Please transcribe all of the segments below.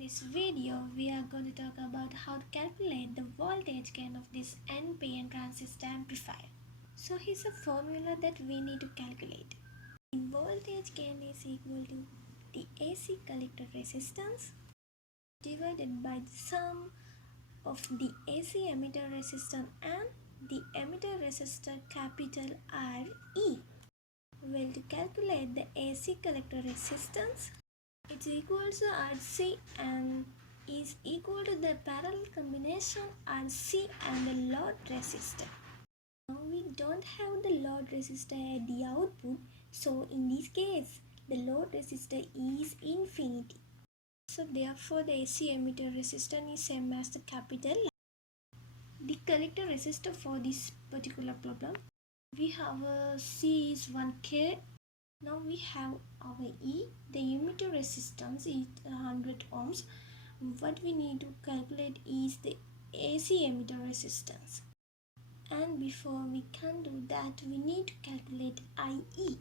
this video, we are going to talk about how to calculate the voltage gain of this NPN transistor amplifier. So here's a formula that we need to calculate. The voltage gain is equal to the AC collector resistance divided by the sum of the AC emitter resistance and the emitter resistor capital RE. Well, to calculate the AC collector resistance, it's equal to RC and is equal to the parallel combination RC and the load resistor. Now we don't have the load resistor at the output, so in this case the load resistor is infinity. So therefore the AC emitter resistance is same as the capital. The collector resistor for this particular problem, we have a C is 1K. Now we have our E, the emitter resistance is 100 ohms. What we need to calculate is the AC emitter resistance. And before we can do that, we need to calculate IE.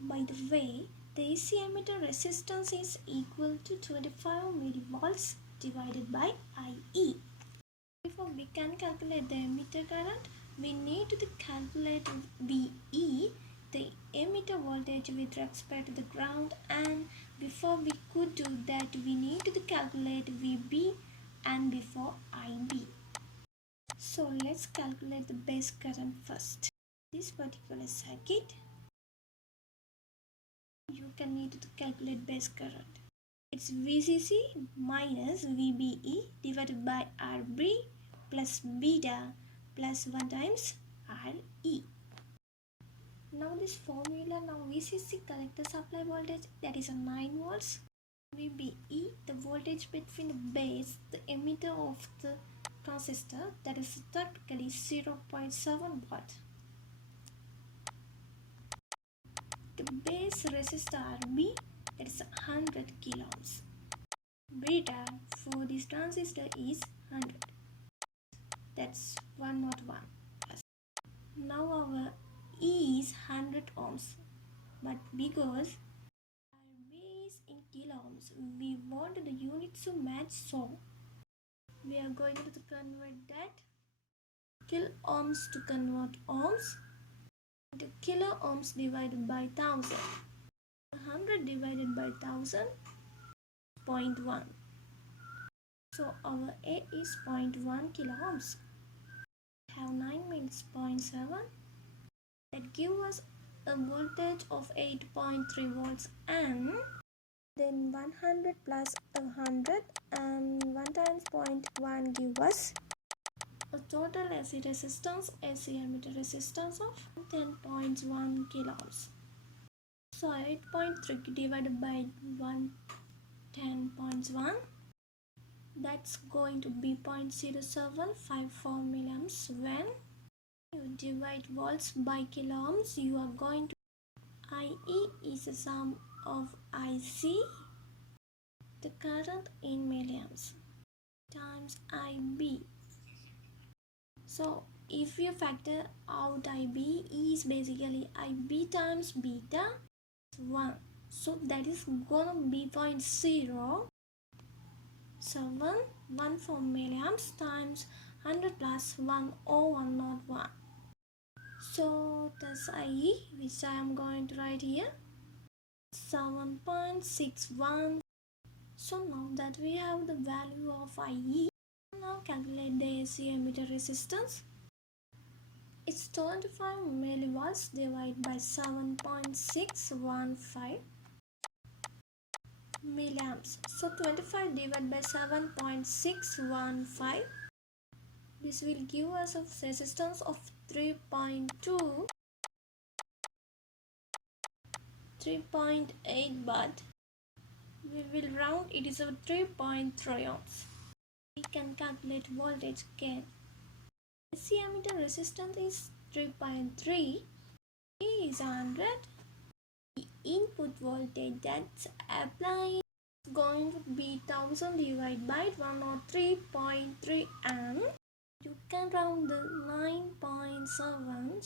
By the way, the AC emitter resistance is equal to 25 millivolts divided by IE. Before we can calculate the emitter current, we need to calculate VE, the emitter voltage with respect to the ground, and before we could do that we need to calculate VB and before IB. So let's calculate the base current first. This particular circuit, you can need to calculate base current. It's VCC minus VBE divided by RB plus beta plus 1 times RE. Now this formula, now VCC collector supply voltage, that is a 9 volts. VBE, the voltage between the base, the emitter of the transistor, that is typically 0.7 watt. The base resistor RB, that is 100 kilo ohms. Beta for this transistor is 100. That's 101. Now our E is 100 ohms, but because RB is in kilo ohms, we want the units to match, so we are going to convert that kilo ohms to convert ohms into kilo ohms divided by 1000. 100 divided by 1000, 0.1. So our A is 0.1 kilo ohms. Have 9 minus 0.7. That gives us a voltage of 8.3 volts, and then 100 plus 100 and 1 times 0.1 gives us a total AC resistance, AC emitter resistance of 10.1 kilo ohms. So 8.3 divided by 10.1, that's going to be 0.0754 milliamps. When you divide volts by kilo ohms, you are going to IE is the sum of IC, the current in milliamps, times IB. So if you factor out IB, E is basically IB times beta 1. So that is gonna be 0.0714 milliamps times 100 plus 1 or 101. So that's IE, which I am going to write here, 7.61. So now that we have the value of IE, now calculate the AC emitter resistance. It's 25 millivolts divided by 7.615 milliamps. So 25 divided by 7.615. This will give us a resistance of 3.8, but we will round it is a 3.3 ohms. We can calculate voltage gain. AC emitter resistance is 3.3. E is 100. The input voltage that's applied is going to be 1000 divided by 103.3, and you can round the 9.7